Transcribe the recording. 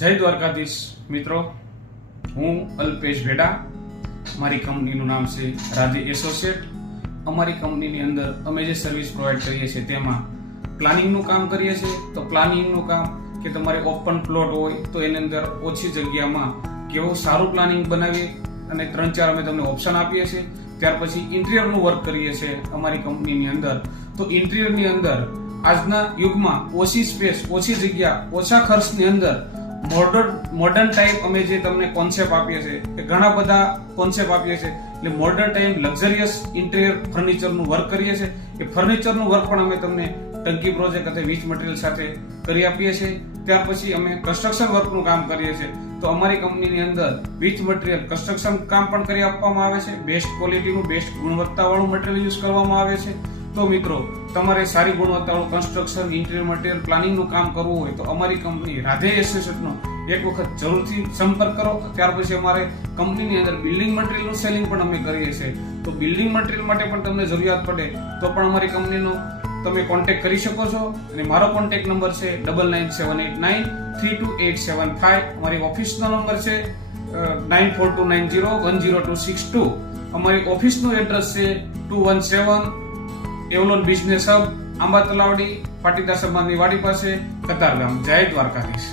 જય દ્વારકાધીશ મિત્રો, હું અલ્પેશ ભેડા. મારી કંપનીનું નામ છે રાધે એસોસિએટ. અમારી કંપનીની અંદર અમે જે સર્વિસ પ્રોવાઈડ કરીએ છીએ તેમાં પ્લાનિંગનું કામ કરીએ છીએ. તો પ્લાનિંગનું કામ કે તમારે ઓપન પ્લોટ હોય તો એની અંદર ઓછી જગ્યામાં કેવું સારું પ્લાનિંગ બનાવીએ અને 3-4 અમે તમને ઓપ્શન આપીએ છીએ. ત્યાર પછી ઇન્ટિરિયરનું વર્ક કરીએ છીએ અમારી કંપનીની અંદર. તો ઇન્ટિરિયરની અંદર આજના યુગમાં ઓછી સ્પેસ, ઓછી જગ્યા, ઓછા ખર્ચની અંદર મોડર્ન ટાઈપ અમે જે તમને કોન્સેપ્ટ આપીએ છીએ એ ઘણા બધા કોન્સેપ્ટ આપીએ છીએ. એટલે મોડર્ન ટાઈપ લક્ઝરિયસ ઇન્ટિરિયર ફર્નિચરનું વર્ક કરીએ છીએ. એ ફર્નિચરનું વર્ક પણ અમે તમને ટંકી પ્રોજેક્ટ અથવા વીજ મટીરિયલ સાથે કરી આપીએ છીએ. ત્યાર પછી અમે કન્સ્ટ્રક્શન વર્કનું કામ કરીએ છીએ. તો અમારી કંપનીની અંદર વીજ મટીરિયલ કન્સ્ટ્રક્શન કામ પણ કરી આપવામાં આવે છે. બેસ્ટ ક્વોલિટીનું, બેસ્ટ ગુણવત્તાવાળું મટીરિયલ યુઝ કરવામાં આવે છે. તો મિત્રો, તમારે સારી ગુણવત્તાવાળું કન્સ્ટ્રક્શન, ઇન્ટિરિયર મટીરિયલ, પ્લાનિંગનું કામ કરવું હોય તો અમારી કંપની રાધે એસોસિએટનો એક વખત જરૂરથી સંપર્ક કરો. ત્યાર પછી અમારે કંપનીની અંદર બિલ્ડિંગ મટીરિયલનું સેલિંગ પણ અમે કરીએ છીએ. તો બિલ્ડિંગ મટીરિયલ માટે પણ તમને જરૂરિયાત પડે તો પણ અમારી કંપનીનો તમે કોન્ટેક્ટ કરી શકો છો. અને મારો કોન્ટેક્ટ નંબર છે 9978932875. અમારી ઓફિસનો નંબર છે 9429010262. અમારી ઓફિસનું એડ્રેસ છે 217 એવલોન બિઝનેસ હબ, આંબા તલાવડી, પાટીદાર સમાજની વાડી પાસે, કતારગામ. જય દ્વારકાધીશ.